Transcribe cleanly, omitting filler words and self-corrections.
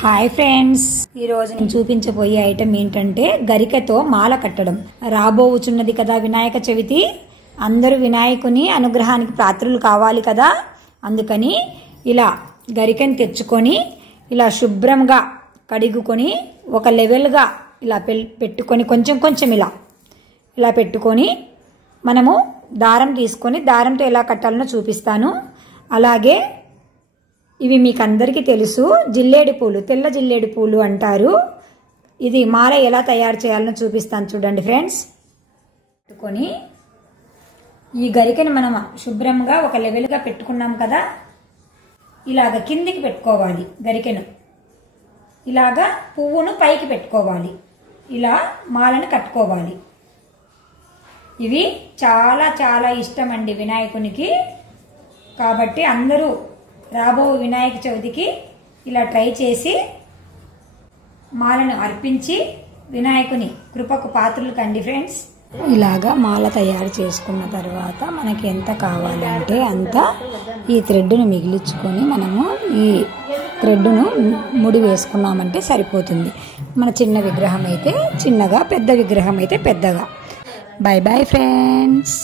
Hi friends, ఈ రోజు నేను చూపించబోయే ఐటమ్ ఏంటంటే గరికతో మాల కట్టడం. రాబోవుచున్నది కదా వినాయక చవితి. అందరూ వినాయకుని అనుగ్రహానికి పాత్రులు కావాలి కదా. అందుకని ఇలా గరికని తెచ్చుకొని ఇలా శుభ్రంగా కడుగుకొని ఒక లెవెల్గా ఇలా పెట్టుకొని కొంచెం కొంచెం ఇలా పెట్టుకొని మనము దారం తీసుకొని దారంతో ఎలా కట్టాలనో చూపిస్తాను. అలాగే ఇవి మీకు అందరికీ తెలుసు, జిల్లేడు పూలు, తెల్ల జిల్లేడు పూలు అంటారు. ఇది మాల ఎలా తయారు చేయాలనో చూపిస్తాను చూడండి ఫ్రెండ్స్. పెట్టుకొని ఈ గరికని మనం శుభ్రంగా ఒక లెవెల్గా పెట్టుకున్నాం కదా, ఇలాగ కిందికి పెట్టుకోవాలి. గరికెను ఇలాగా పువ్వును పైకి పెట్టుకోవాలి. ఇలా మాలను కట్టుకోవాలి. ఇవి చాలా చాలా ఇష్టం అండి వినాయకునికి. కాబట్టి అందరూ రాబో వినాయక చవితికి ఇలా ట్రై చేసి మాలను అర్పించి వినాయకుని కృపకు పాత్రలు కండి ఫ్రెండ్స్. ఇలాగా మాల తయారు చేసుకున్న తర్వాత మనకి ఎంత కావాలంటే అంత ఈ థ్రెడ్ను మిగిలించుకొని మనము ఈ థ్రెడ్ను ముడి వేసుకున్నామంటే సరిపోతుంది. మన చిన్న విగ్రహం అయితే చిన్నగా, పెద్ద విగ్రహం అయితే పెద్దగా. By bye friends.